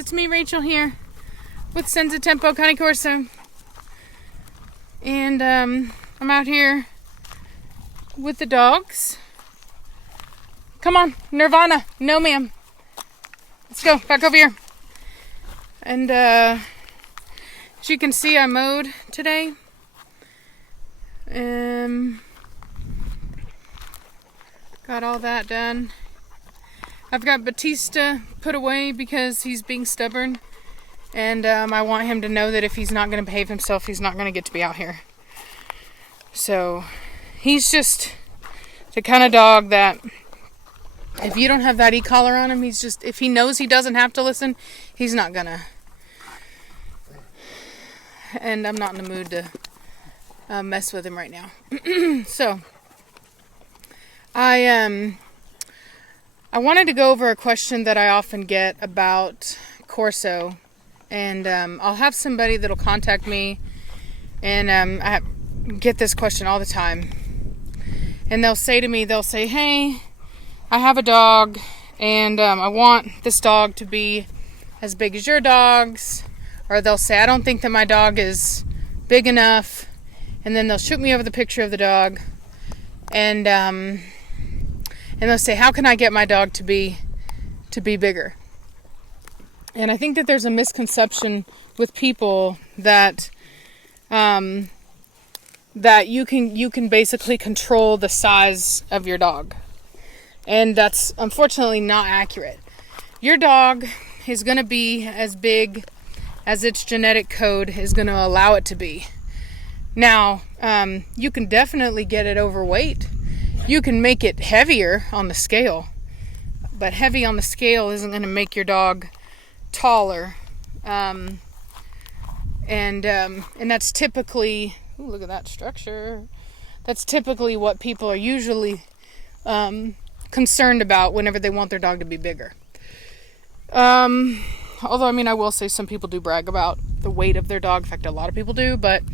it's me, Rachel, here with Senza Tempo Cane Corso. And I'm out here with the dogs. Come on, Nirvana. No, ma'am. Let's go, back over here. And as you can see, I mowed today. Got all that done. I've got Batista put away because he's being stubborn. And I want him to know that if he's not going to behave himself, he's not going to get to be out here. So he's just the kind of dog that if you don't have that e-collar on him, he's just, if he knows he doesn't have to listen, he's not going to. And I'm not in the mood to mess with him right now. So I wanted to go over a question that I often get about Corso. And I'll have somebody that'll contact me, and I get this question all the time. And they'll say to me, hey, I have a dog, and I want this dog to be as big as your dog's. Or they'll say, I don't think that my dog is big enough. And then they'll shoot me over the picture of the dog. And they'll say, how can I get my dog to be bigger? And I think that there's a misconception with people that that you can basically control the size of your dog. And that's unfortunately not accurate. Your dog is going to be as big as its genetic code is going to allow it to be. Now, you can definitely get it overweight. You can make it heavier on the scale. But heavy on the scale isn't going to make your dog taller, and that's typically, ooh, look at that structure. That's typically what people are usually concerned about whenever they want their dog to be bigger. Although, I mean, I will say some people do brag about the weight of their dog. In fact, a lot of people do, but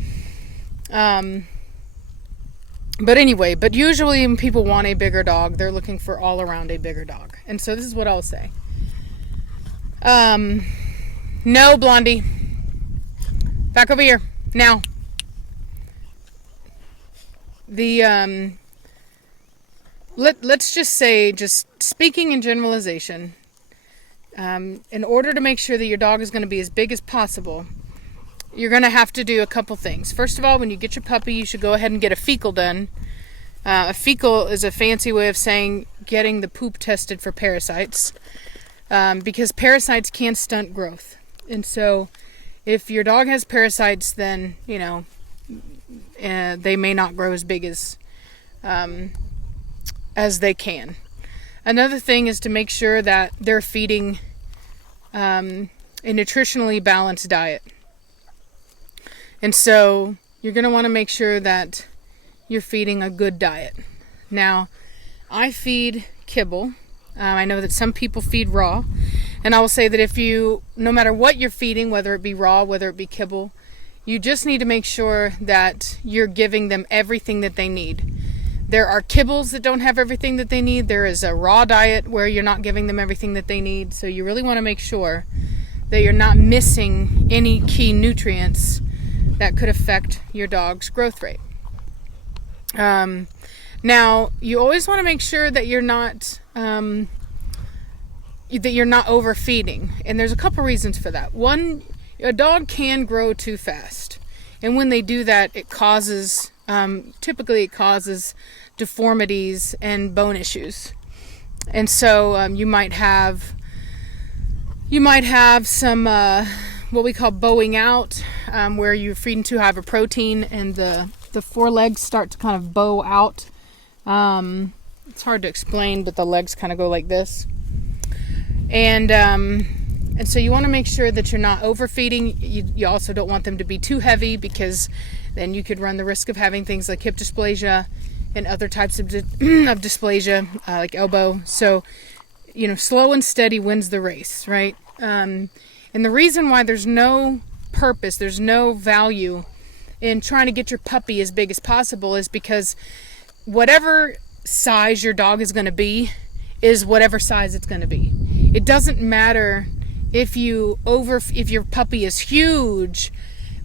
anyway, but usually when people want a bigger dog, they're looking for all around a bigger dog. And so this is what I'll say. No, Blondie. Back over here. Now. Let's just say, just speaking in generalization, in order to make sure that your dog is going to be as big as possible, you're going to have to do a couple things. First of all, when you get your puppy, you should go ahead and get a fecal done. A fecal is a fancy way of saying getting the poop tested for parasites. Because parasites can stunt growth. And so if your dog has parasites, then, you know, they may not grow as big as they can. Another thing is to make sure that they're feeding a nutritionally balanced diet. And so you're going to want to make sure that you're feeding a good diet. Now, I feed kibble. I know that some people feed raw, and I will say that no matter what you're feeding, whether it be raw, whether it be kibble, you just need to make sure that you're giving them everything that they need. There are kibbles that don't have everything that they need. There is a raw diet where you're not giving them everything that they need. So you really want to make sure that you're not missing any key nutrients that could affect your dog's growth rate. Now, you always want to make sure that you're not overfeeding, and there's a couple reasons for that. One, a dog can grow too fast, and when they do that, it causes deformities and bone issues. And so you might have some what we call bowing out, where you're feeding too high of a protein and the forelegs start to kind of bow out. It's hard to explain, but the legs kind of go like this. And so you want to make sure that you're not overfeeding. You also don't want them to be too heavy, because then you could run the risk of having things like hip dysplasia and other types of dysplasia, like elbow. So, you know, slow and steady wins the race, right? And the reason why there's no purpose, there's no value in trying to get your puppy as big as possible is because whatever size your dog is going to be is whatever size it's going to be. It doesn't matter If your puppy is huge,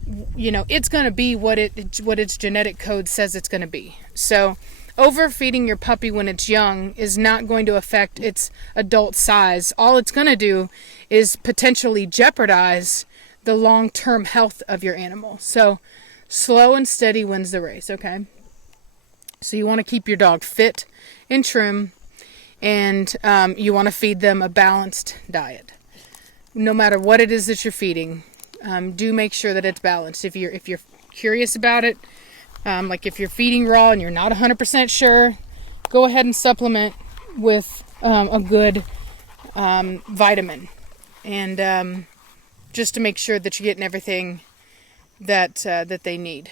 it's going to be what its genetic code says it's going to be. So overfeeding your puppy when it's young is not going to affect its adult size. All it's going to do is potentially jeopardize the long-term health of your animal. So slow and steady wins the race, okay? So you want to keep your dog fit and trim, and you want to feed them a balanced diet. No matter what it is that you're feeding, do make sure that it's balanced. If you're curious about it, like if you're feeding raw and you're not 100% sure, go ahead and supplement with a good vitamin, and just to make sure that you're getting everything that they need.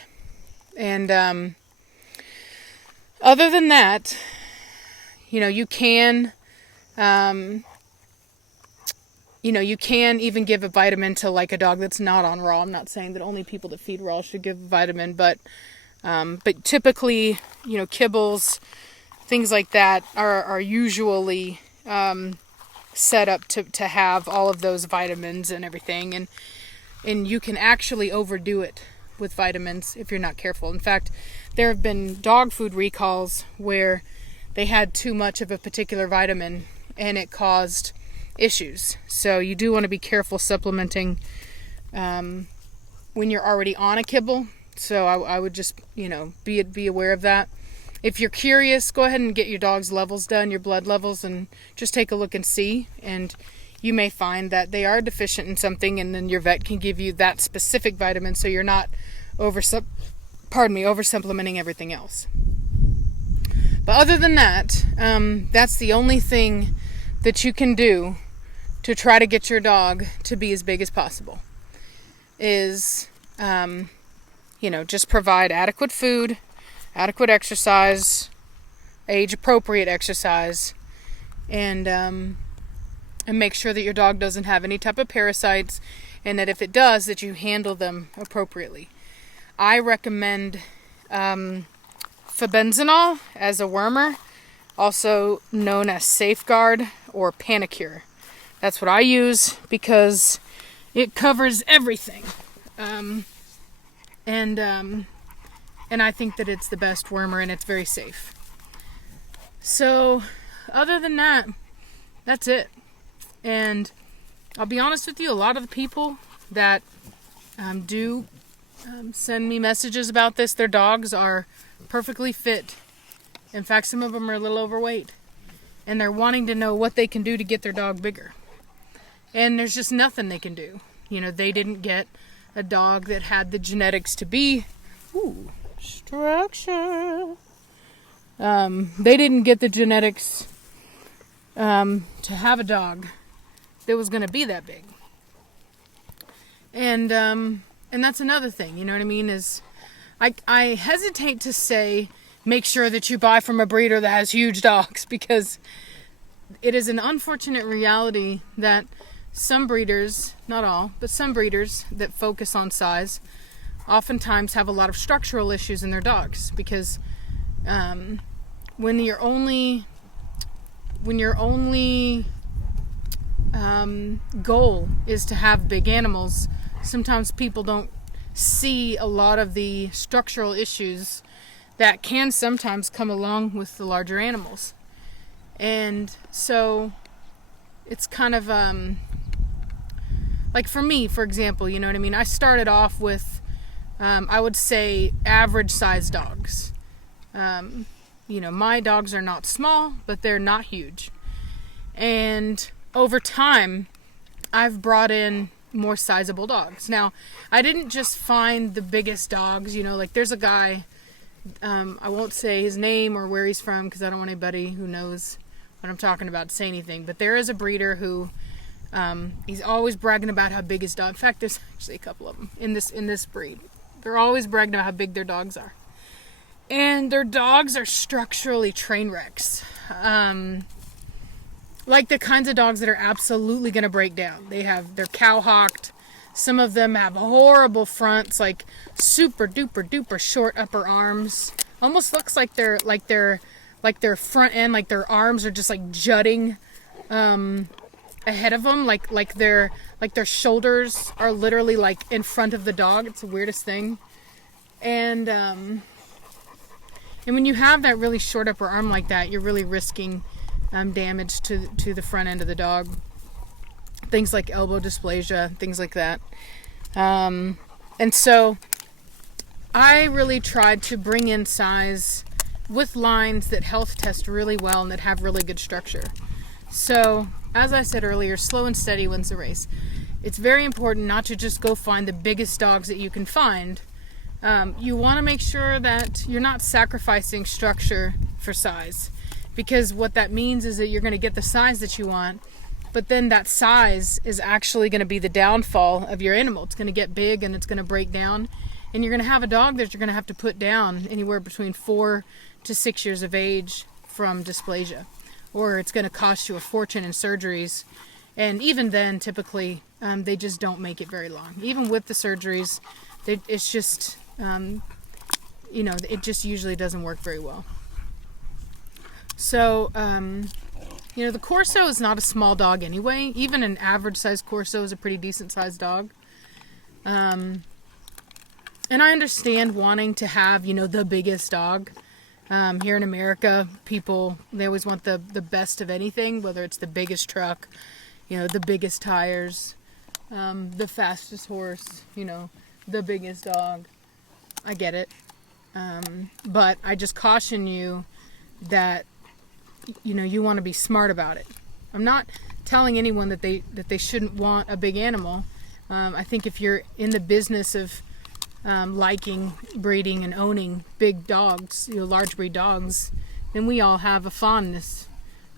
And other than that, you can you can even give a vitamin to like a dog that's not on raw. I'm not saying that only people that feed raw should give a vitamin, but typically, kibbles, things like that are usually set up to have all of those vitamins and everything, and you can actually overdo it with vitamins if you're not careful. In fact, there have been dog food recalls where they had too much of a particular vitamin and it caused issues. So you do want to be careful supplementing when you're already on a kibble. So I would just, be aware of that. If you're curious, go ahead and get your dog's levels done, your blood levels, and just take a look and see. And you may find that they are deficient in something, and then your vet can give you that specific vitamin so you're not over-supplementing everything else. But other than that, that's the only thing that you can do to try to get your dog to be as big as possible is, just provide adequate food, adequate exercise, age-appropriate exercise, and make sure that your dog doesn't have any type of parasites, and that if it does, that you handle them appropriately. I recommend fenbendazole as a wormer, also known as Safeguard or Panicure. That's what I use because it covers everything. And I think that it's the best wormer, and it's very safe. So other than that, that's it. And I'll be honest with you, a lot of the people that do send me messages about this, their dogs are perfectly fit. In fact, some of them are a little overweight, and they're wanting to know what they can do to get their dog bigger. And there's just nothing they can do. They didn't get a dog that had the genetics to be structure. They didn't get the genetics to have a dog that was going to be that big. And that's another thing, you know what I mean, is I hesitate to say make sure that you buy from a breeder that has huge dogs, because it is an unfortunate reality that some breeders, not all, but some breeders that focus on size oftentimes have a lot of structural issues in their dogs, because when your only goal is to have big animals, sometimes people don't see a lot of the structural issues that can sometimes come along with the larger animals. And so it's kind of like for me, for example, you know what I mean? I started off with I would say average size dogs. My dogs are not small, but they're not huge. And over time, I've brought in more sizable dogs. Now, I didn't just find the biggest dogs, like there's a guy, I won't say his name or where he's from because I don't want anybody who knows what I'm talking about to say anything, but there is a breeder who he's always bragging about how big his dog. In fact, there's actually a couple of them in this breed. They're always bragging about how big their dogs are. And their dogs are structurally train wrecks. Like the kinds of dogs that are absolutely going to break down. They're cow-hocked. Some of them have horrible fronts, like super duper duper short upper arms. Almost looks like their front end, like their arms are just like jutting ahead of them, like their shoulders are literally like in front of the dog. It's the weirdest thing. And when you have that really short upper arm like that, you're really risking damage to the front end of the dog. Things like elbow dysplasia, things like that. And so I really tried to bring in size with lines that health test really well and that have really good structure. So, as I said earlier, slow and steady wins the race. It's very important not to just go find the biggest dogs that you can find. You want to make sure that you're not sacrificing structure for size, because what that means is that you're going to get the size that you want, but then that size is actually going to be the downfall of your animal. It's going to get big and it's going to break down, and you're going to have a dog that you're going to have to put down anywhere between 4 to 6 years of age from dysplasia, or it's going to cost you a fortune in surgeries. And even then, typically, they just don't make it very long. Even with the surgeries, it's just, it just usually doesn't work very well. So, the Corso is not a small dog anyway. Even an average-sized Corso is a pretty decent-sized dog. And I understand wanting to have, the biggest dog. Here in America, they always want the best of anything, whether it's the biggest truck, the biggest tires, the fastest horse, the biggest dog. I get it. But I just caution you that, you want to be smart about it. I'm not telling anyone that they shouldn't want a big animal. I think if you're in the business of liking, breeding, and owning big dogs, large breed dogs, then we all have a fondness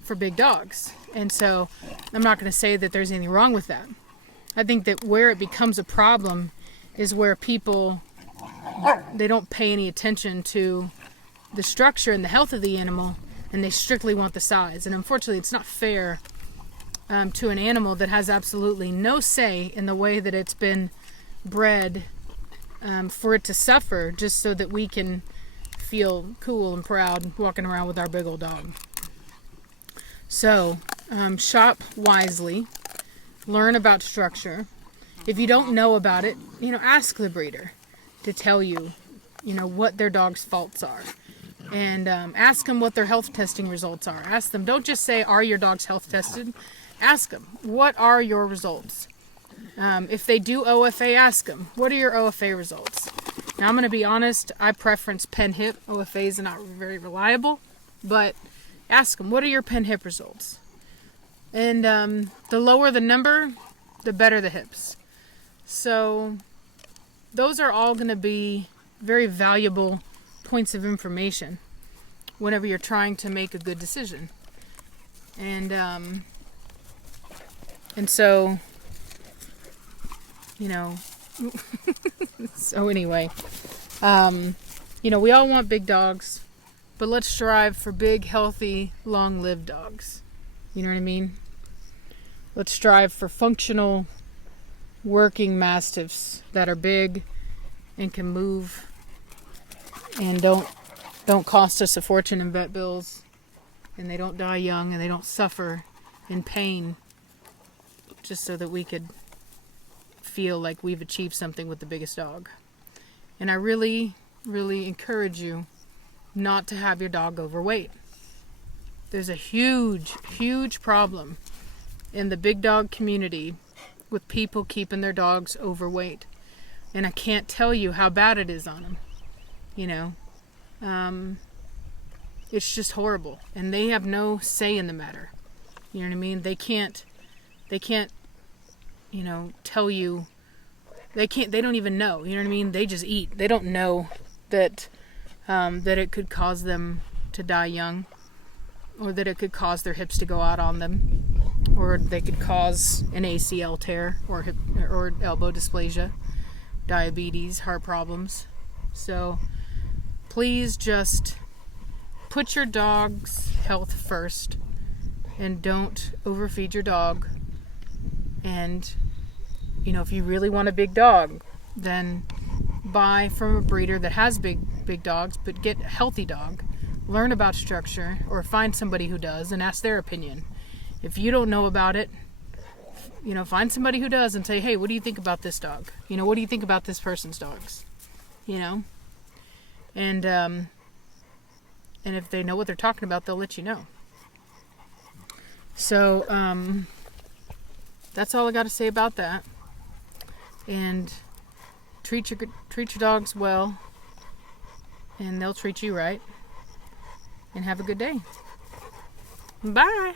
for big dogs. And so I'm not going to say that there's anything wrong with that. I think that where it becomes a problem is where people, they don't pay any attention to the structure and the health of the animal, and they strictly want the size. And unfortunately, it's not fair to an animal that has absolutely no say in the way that it's been bred, for it to suffer just so that we can feel cool and proud walking around with our big old dog. So, shop wisely, learn about structure. If you don't know about it, ask the breeder to tell you, what their dog's faults are. And ask them what their health testing results are. Ask them, don't just say, are your dogs health tested? Ask them, what are your results? If they do OFA, ask them, what are your OFA results? Now, I'm going to be honest, I preference pen hip. OFAs are not very reliable, but ask them, what are your pen hip results? And the lower the number, the better the hips. So those are all going to be very valuable points of information whenever you're trying to make a good decision. And so, so anyway, we all want big dogs, but let's strive for big, healthy, long-lived dogs. You know what I mean? Let's strive for functional, working mastiffs that are big and can move and don't cost us a fortune in vet bills, and they don't die young, and they don't suffer in pain just so that we could feel like we've achieved something with the biggest dog. And I really, really encourage you not to have your dog overweight. There's a huge, huge problem in the big dog community with people keeping their dogs overweight. And I can't tell you how bad it is on them. It's just horrible. And they have no say in the matter. You know what I mean? They can't, tell you, they don't even know, you know what I mean? They just eat. They don't know that it could cause them to die young, or that it could cause their hips to go out on them, or they could cause an ACL tear, or elbow dysplasia, diabetes, heart problems. So please just put your dog's health first, and don't overfeed your dog. And if you really want a big dog, then buy from a breeder that has big dogs, but get a healthy dog. Learn about structure, or find somebody who does and ask their opinion. If you don't know about it, find somebody who does and say, hey, what do you think about this dog? What do you think about this person's dogs? And if they know what they're talking about, they'll let you know. So that's all I got to say about that. And treat your dogs well, and they'll treat you right. And have a good day. Bye.